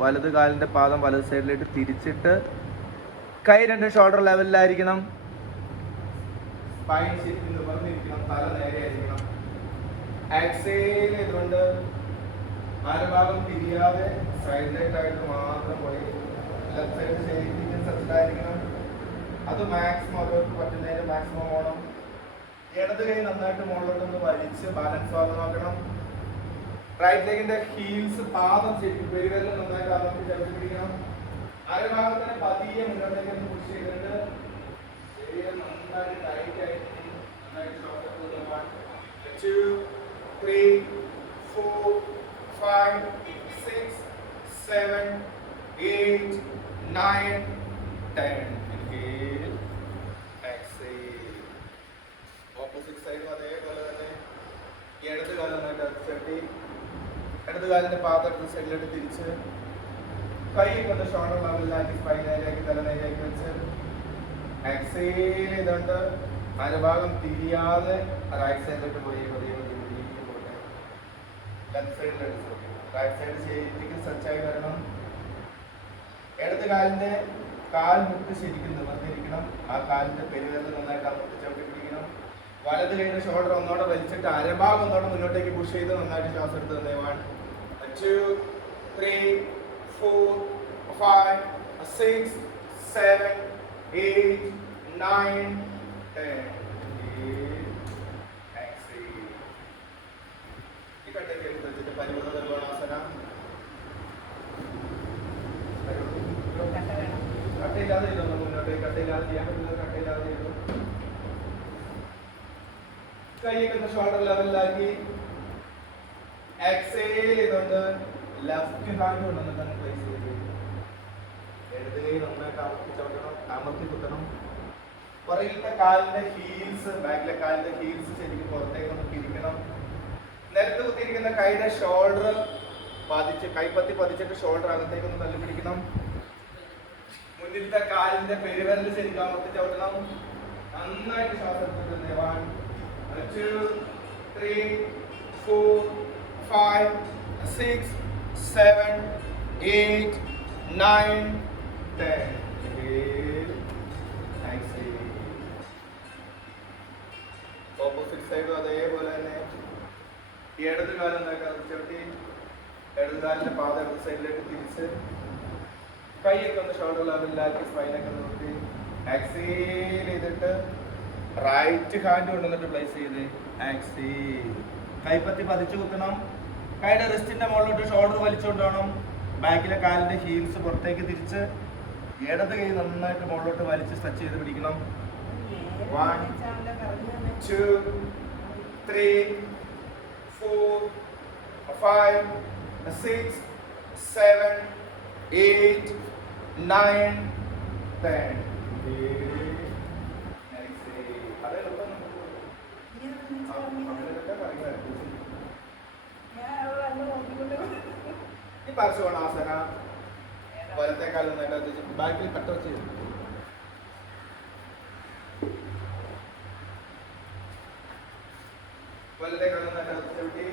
വലത് കാലിൻ്റെ പാദം വലത് സൈഡിലേക്ക് തിരിച്ചിട്ട് കൈ രണ്ടും ഷോൾഡർ ലെവലിലായിരിക്കണം. സ്പൈൻ ശരിക്കും നിവർന്നിരിക്കണം, തല നേരെയായിരിക്കണം. എക്സേൽ ചെയ്തുകൊണ്ട് അരഭാഗം തിരിയാതെ സൈഡിലേക്കായിട്ട് മാത്രം പോയി ലെഫ്റ്റ് സൈഡ് ശരിക്കും സെറ്റായിരിക്കണം. അത് മാക്സിമം അവർക്ക് പറ്റുന്നതിന് മാക്സിമം ഓണം. ഇടത് കൈ നന്നായിട്ട് മുകളിലോട്ടൊന്ന് വലിച്ച് ബാലൻസ് ആവാൻ നോക്കണം. റൈറ്റ് ലെഗിന്റെ ഹീൽസ് പാദം ശരിക്കും പെരുവിരൽ നന്നായിട്ട് അകത്ത് ചവിട്ടി പിടിക്കണം. അരഭാഗത്തിന് പതിയെ മുന്നോട്ടേക്ക് ഒന്ന് പുഷ് ചെയ്തിട്ട് ശരീരം നന്നായിട്ട് ടൈറ്റ് ആയിട്ട് നന്നായിട്ട് shoulder 2 3 4 5 6 7 8 9 10. Inhale, exhale. Opposite side അതേപോലെ തന്നെ ഇടത് കാലം നന്നായിട്ട് ചവിട്ടി ഇടത് കാലിന്റെ പാദം സൈഡിലോട്ട് തിരിച്ച് കൈ കൊണ്ട് ഷോൾഡർ ലെവലിലാക്കി സ്പൈൻ നേരെയാക്കി തല നേരെയാക്കി വെച്ച് എക്സേൽ ചെയ്തുകൊണ്ട് അരഭാഗം തിരിയാതെ റൈറ്റ് സൈഡിലോട്ട് പോയി പോട്ടെ. ലെഫ്റ്റ് സൈഡിലോട്ട് റൈറ്റ് സൈഡ് ശരിക്കും സ്ട്രെച്ചായി വരണം. ഇടത് കാലിന്റെ കാൽ മുട്ട് ശരിക്കും നിവർന്നിരിക്കണം. ആ കാലിന്റെ പെരുവിരൽ നന്നായിട്ട് അമർത്തി ചവിട്ടി പിടിക്കണം. വലത് കൈയുടെ ഷോൾഡർ ഒന്നോടെ വലിച്ചിട്ട് അരഭാഗം ഒന്നോടെ മുന്നോട്ടേക്ക് പുഷ് ചെയ്ത് നന്നായിട്ട് ശ്വാസം എടുത്ത് തന്നെ 1 2 3 4 5 6 7 8 9 10. Exhale. ഇക്കട്ടേക്ക് എടുത്ത് പരിവൃത ത്രികോണാസന. കട്ടയില്ലാതെ ചെയ്തോ, മുന്നോട്ടേക്ക് കട്ടയില്ലാതെ ചെയ്യാൻ പറ്റുന്നത് കട്ടയില്ലാതെ ചെയ്തു. കൈയൊക്കെ ഷോൾഡർ ലെവലിലാക്കി എക്സേൽ ചെയ്തുകൊണ്ട് ലെഫ്റ്റ് ഹാൻഡ് കൊണ്ടുവന്ന് തന്നെ പ്ലേസ് ചെയ്ത് ഇടത് കൈ നന്നായിട്ട് അമർത്തി ചവിട്ടണം, അമർത്തി കുത്തണം. പുറകിലത്തെ കാലിന്റെ ഹീൽസ് ബാക്കിലെ കാലിന്റെ ഹീൽസ് ശരിക്കും പുറത്തേക്ക് ഒന്ന് തിരിക്കണം. നിലത്ത് കുത്തിയിരിക്കുന്ന കൈയുടെ ഷോൾഡർ പതിച്ച് കൈപ്പത്തി പതിച്ചിട്ട് ഷോൾഡർ അകത്തേക്ക് ഒന്ന് തള്ളി പിടിക്കണം. മുന്നിലത്തെ കാലിന്റെ പെരുവിരൽ ശരിക്കും അമർത്തി ചവിട്ടണം. നന്നായിട്ട് ശ്വാസം എടുത്തിട്ട് 1 2 3 4 5 6 7 8 9 10. ഓപ്പോസിറ്റ് സൈഡും അതേപോലെ തന്നെ ഇടത് കാലം ചവിട്ടി ഇടത് കാലിന്റെ പാദം ഇടത് സൈഡിലേക്ക് തിരിച്ച് കൈയൊക്കെ ഒന്ന് ഷോൾഡർ ലെവലിലാക്കി സ്പൈനൊക്കെ നിർത്തി എക്സേൽ ചെയ്തിട്ട് റൈറ്റ് ഹാൻഡ് കൊണ്ടുവന്നിട്ട് പ്ലേസ് ചെയ്ത് എക്സേൽ. കൈപ്പത്തി പതിച്ചു കുത്തണം. കൈയുടെ റിസ്റ്റിന്റെ മുകളിലോട്ട് ഷോൾഡർ വലിച്ചുകൊണ്ടുപോകണം. ബാക്കിലെ കാലിന്റെ ഹീൽസ് പുറത്തേക്ക് തിരിച്ച് ഇടത് കൈ നന്നായിട്ട് മുകളിലോട്ട് വലിച്ച് സ്ട്രെച്ച് ചെയ്ത് പിടിക്കണം. 1 2 3 4 5 6 7 8 9 10. ഈ പാർശ്വകോണാസന വലത്തെ കാലം ബാക്കിൽ കട്ട വെച്ച് വലത്തെ കാലം ചവിട്ടി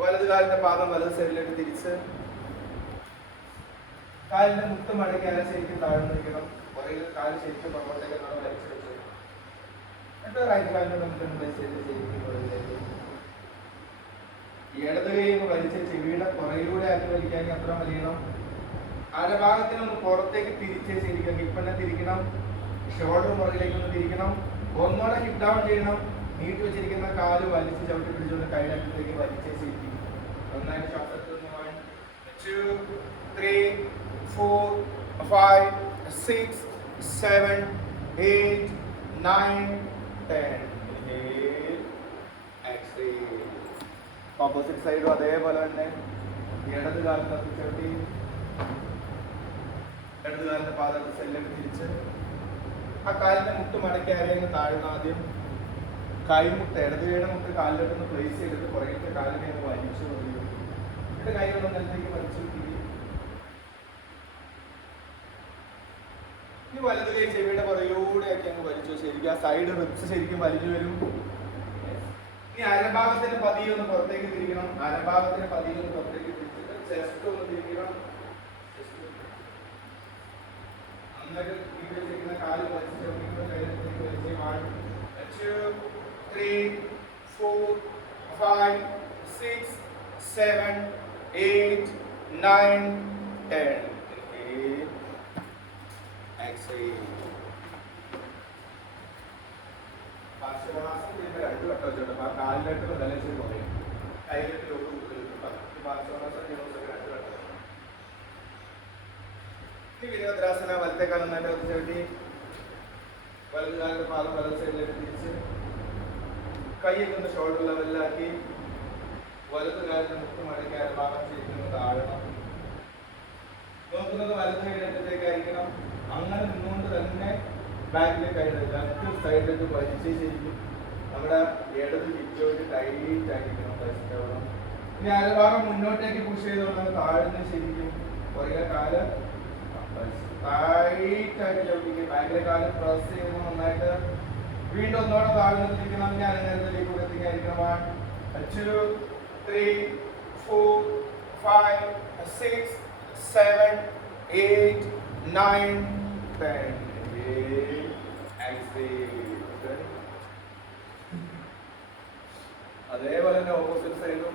വലത് കാലിന്റെ പാദം വലത് സൈഡിലേക്ക് തിരിച്ച് കാലിന്റെ മുട്ട് മടക്കിയാൽ ശരിക്കും താഴ്ന്നു നിൽക്കണം. പുറകിൽ കാല് ശരിക്കും പുറകോട്ടേക്ക് വലിച്ചു വെച്ച് എന്നിട്ട് റൈറ്റ് കാലിന്റെ മുന്നിൽ ശരിക്കും പുറകിലേക്ക് ഇടത് കൈ വലിച്ച് ചെവിയുടെ പുറകിലൂടെ ആക്കി വലിക്കാമെങ്കിൽ അത്ര വലിയണം. അരഭാഗത്തിനൊന്ന് പുറത്തേക്ക് തിരിച്ച് ശരിക്കും ഹിപ്പന്നെ തിരിക്കണം. ഷോൾഡർ പുറകിലേക്ക് ഒന്ന് തിരിക്കണം. ഒന്നോടെ ഹിപ്പ് ഡൗൺ ചെയ്യണം. നീട്ടി വെച്ചിരിക്കുന്ന കാല് വലിച്ച് ചവിട്ടി പിടിച്ചുകൊണ്ട് കൈയുടെ അറ്റത്തേക്ക് വലിച്ചേ ശരിക്കും നന്നായിട്ട് ശ്വാസത്തിൽ 1 2 3 4 5 6 7 8 9 10. Exhale. ഓപ്പോസിറ്റ് സൈഡും അതേപോലെ തന്നെ ഇടത് കാലത്ത് ചവിട്ടി ഇടത് കാലിന്റെ പാദം സൈഡിലേക്ക് തിരിച്ച് ആ കാലിന്റെ മുട്ട് മടക്കി ആരെയും താഴ്ന്ന ആദ്യം കൈമുട്ട ഇടത് കൈയുടെ മുട്ട് കാലിലോട്ടൊന്ന് പ്ലേസ് ചെയ്തിട്ട് പുറകിലത്തെ കാലിനെ ഒന്ന് വലിച്ചു മതിയും എന്നിട്ട് കൈ കൊണ്ട് നിലത്തേക്ക് വലിച്ചു തിരി. ഈ വലത് കൈ ചെവിയുടെ പുറകിലൂടെ ഒക്കെ അങ്ങ് വലിച്ചു ശരിക്കും ആ സൈഡ് റിബ്സ് ശരിക്കും വലിഞ്ഞു വരും. ഇനി അരഭാഗത്തിന് പതിയൊന്ന് പുറത്തേക്ക് തിരിക്കണം. അരഭാഗത്തിന് പതിയൊന്ന് പുറത്തേക്ക് തിരിച്ചിട്ട് ചെസ്റ്റ് ഒന്ന് തിരിക്കണം. നന്നായിട്ട് വെച്ചിരിക്കുന്ന കാല് വലിച്ച് ചവിട്ടിക്കൊണ്ട് കയ്യിലേക്ക് വലിച്ച് 1 2 3 4 5 6 7 8 9 10. Inhale, exhale. പാർശ്വനാസനം ചെയ്യുമ്പോൾ 2 വട്ടം വെച്ചോട്ടെ. ആ കാലിലോട്ട് ബലൻസ് കുറയും. കയ്യിലോട്ട് ലോട്ട് കൊടുത്തിട്ട് പാർശ്വനാസനം ചെയ്യുമ്പോൾ 2 വട്ടം. ഇനി വീരഭദ്രാസന വലത്തെ കാലം നന്നായിട്ട് ചവിട്ടി വലത് കാലിന്റെ പാദം വലത് സൈഡിലേക്ക് തിരിച്ച് കൈയൊക്കെ ഒന്ന് ഷോൾഡർ ലെവലിലാക്കി വലത് കാലിന്റെ മുട്ട് മടക്കി അരഭാഗം ചെയ്തിരുന്ന് താഴണം. നോക്കുന്നത് വലത് സൈഡിലേക്കായിരിക്കണം. അങ്ങനെ നിന്നുകൊണ്ട് തന്നെ ബാക്കിലേക്ക് ലെഫ്റ്റ് സൈഡിലേക്ക് വലിച്ച് ശരിക്കും നമ്മുടെ ഇടത് ഹിപ്പ് ടൈറ്റ് ആയിരിക്കണം. പരിശ്രമം. ഇനി അരഭാഗം മുന്നോട്ടേക്ക് പുഷ് ചെയ്തുകൊണ്ട് താഴ്ന്ന് ശരിക്കും പുറകെ കാല് ടൈറ്റ് ആയിട്ട് ചവിട്ടിക്ക്. ബാക്കിലെ കാല് പ്രസ് ചെയ്യുമ്പോൾ നന്നായിട്ട് വീണ്ടും ഒന്നോടെ താഴ്ന്നിരിക്കണം. ഞാൻ നേരത്തിലേക്ക് എത്തിക്കായിരിക്കണം. 1 2 3 4 5 6 7 8 9 10. അതേപോലെ തന്നെ ഓപ്പോസിറ്റ് സൈഡും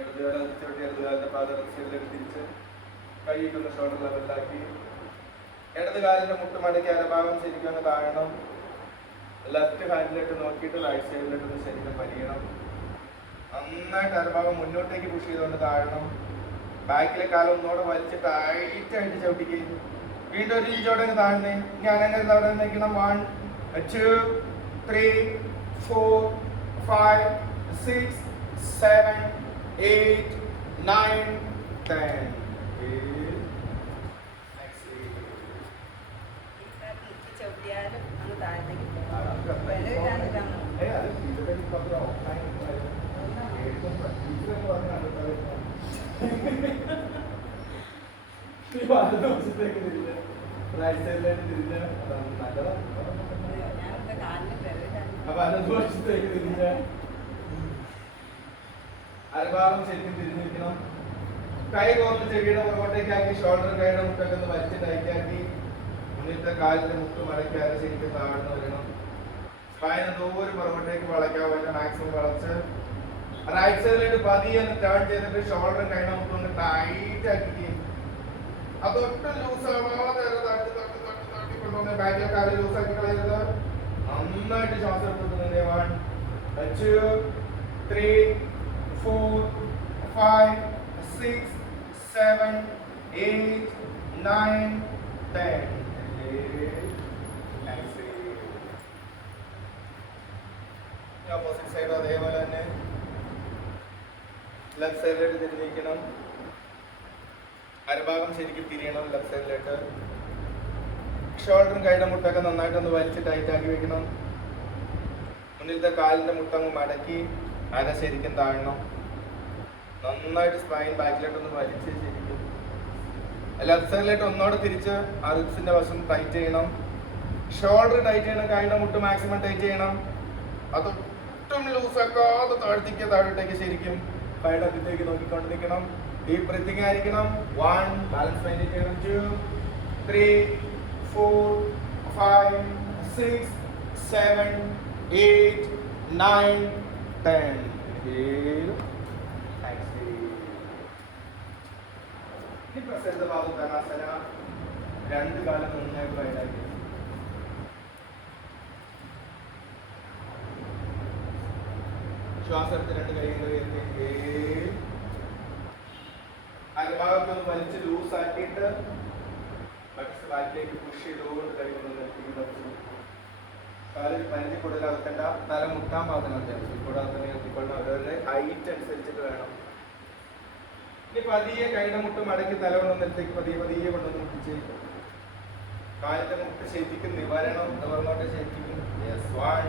ഇടതുകാലിന്റെ പാദം സൈഡിലേക്ക് തിരിച്ച് കൈയിട്ടൊന്ന് ഷോൾഡർ ലെവലിലാക്കി ഇടത് കാലിന്റെ മുട്ട് മടക്കി അരഭാഗം ശരിക്കും താഴണം. ലെഫ്റ്റ് ഹാൻഡിലേക്ക് നോക്കിയിട്ട് റൈറ്റ് സൈഡിലേക്ക് ശരീരം വലിയണം. നന്നായിട്ട് അരഭാഗം മുന്നോട്ടേക്ക് പുഷ് ചെയ്തുകൊണ്ട് താഴണം. ബാക്കിലെ കാലം ഒന്നുകൂടെ വലിച്ച് ടൈറ്റ് ആയിട്ട് ചവിട്ടിക്കുകയും വീണ്ടും ഒരു ഇഞ്ചോടെ താഴ്ന്നേ. ഞാൻ അങ്ങനെ അവിടെ നിൽക്കണം. 1 2 3 4 5 6 7 8 9 10. വലതുവശത്തേക്ക് തിരിഞ്ഞ് റൈറ്റ് സൈഡിലേക്ക് തിരിഞ്ഞ് നല്ലതാണ്. വലതുവശത്തേക്ക് തിരിഞ്ഞ് അരഭാഗം ശരിക്കും തിരിഞ്ഞിരിക്കണം. കൈ കോർത്ത് ചെവിയുടെ പുറകോട്ടേക്കാക്കി ഷോൾഡർ കൈയുടെ മുട്ടൊക്കെ ഒന്ന് വലിച്ച് ടൈറ്റാക്കി മുന്നിലത്തെ കാലിന്റെ മുട്ട് മടക്കി അര ശരിക്കും താഴ്ന്നു വരണം. സ്പൈൻ ദൂരം പുറകോട്ടേക്ക് വളയ്ക്കാൻ പറ്റും. മാക്സിമം വളച്ച് റൈറ്റ് സൈഡിലേക്ക് പതിയെ ഒന്ന് ടേൺ ചെയ്തിട്ട് ഷോൾഡറും കൈയുടെ മുട്ടും ഒന്ന് ടൈറ്റ് ആക്കി അതൊട്ടും ലൂസ് ആവാതെ കൊണ്ടുവന്ന് ബാക്കിലെ കാല് ലൂസ് ആക്കി കളയരുത്. നന്നായിട്ട് ശ്വാസം എടുക്കുന്നത്. 1 2 3 4 5 6 7 8 9 10. ഓപ്പോസിറ്റ് സൈഡ് അതേപോലെ തന്നെ ലെഫ്റ്റ് സൈഡിലേക്ക് തിരിഞ്ഞിരിക്കണം. അരഭാഗം ശരിക്കും തിരിയണം ലെഫ്റ്റ് സൈഡിലേക്ക്. ഷോൾഡറും കൈയുടെ മുട്ടൊക്കെ നന്നായിട്ടൊന്ന് വലിച്ച് ടൈറ്റാക്കി വെക്കണം. മുന്നിലത്തെ കാലിന്റെ മുട്ടങ്ങ് മടക്കി അര ശരിക്കും താഴണം. നന്നായിട്ട് സ്പൈൻ ബാക്കിലോട്ടൊന്ന് വലിച്ച് ശരിക്കും ലെഫ്റ്റ് സൈഡിലേക്ക് ഒന്നോടെ തിരിച്ച് ആ റിബ്സിന്റെ വശം ടൈറ്റ് ചെയ്യണം. ഷോൾഡർ ടൈറ്റ് ചെയ്യണം. കൈയുടെ മുട്ട് മാക്സിമം ടൈറ്റ് ചെയ്യണം. അതൊട്ടും ലൂസാക്കാതെ താഴോട്ടേക്ക് ശരിക്കും കൈയുടെ അകത്തേക്ക് നോക്കിക്കൊണ്ട് നിൽക്കണം. ഡീപ് ബ്രീത്തിങ് ആയിരിക്കണം. 1 ബാലൻസ് മെയിൻറ്റെയിൻ ചെയ്യണം. 2 3 4 5 6 7 8 9 10. Inhale, exhale. ഈ പ്രസന്ന ബാഹുകരാസന 2 കാലം നന്നായിട്ട് വൈഡാക്കി ശ്വാസം എടുത്ത് 2 കൈകൾ ഉയർത്തി അരഭാഗത്തൊന്ന് വലിച്ച് ലൂസ് ആക്കിയിട്ട് ബാക്കിലേക്ക് പുഷ് ചെയ്തുകൊണ്ട് കൈ കൊണ്ട് നിർത്തി കാലിൽ പനിഞ്ഞ് കൂടുതലാക്കണ്ട. തല മുട്ടാൻ പാകണം. കൂടാതെ തന്നെ നിർത്തിക്കൊള്ളണം. അവരവരുടെ ഹൈറ്റ് അനുസരിച്ചിട്ട് വേണം. ഇനി പതിയെ കൈയുടെ മുട്ട് മടക്കി തല കൊണ്ടൊന്ന് എടുത്തേക്ക് പതിയെ കൊണ്ടൊന്ന് മുട്ടിച്ച് കാലിന്റെ മുട്ട് ശരിക്കും നിവാരണം. നിവർന്നോട്ട് ശരിക്കും. 1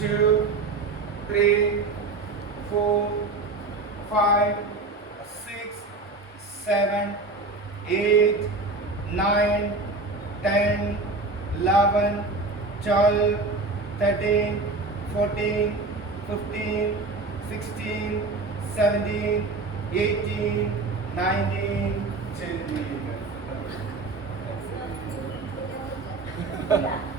2 3 4 5 6 7 8 9 10 11 12 13 14 15 16 17, 18, 19, 20.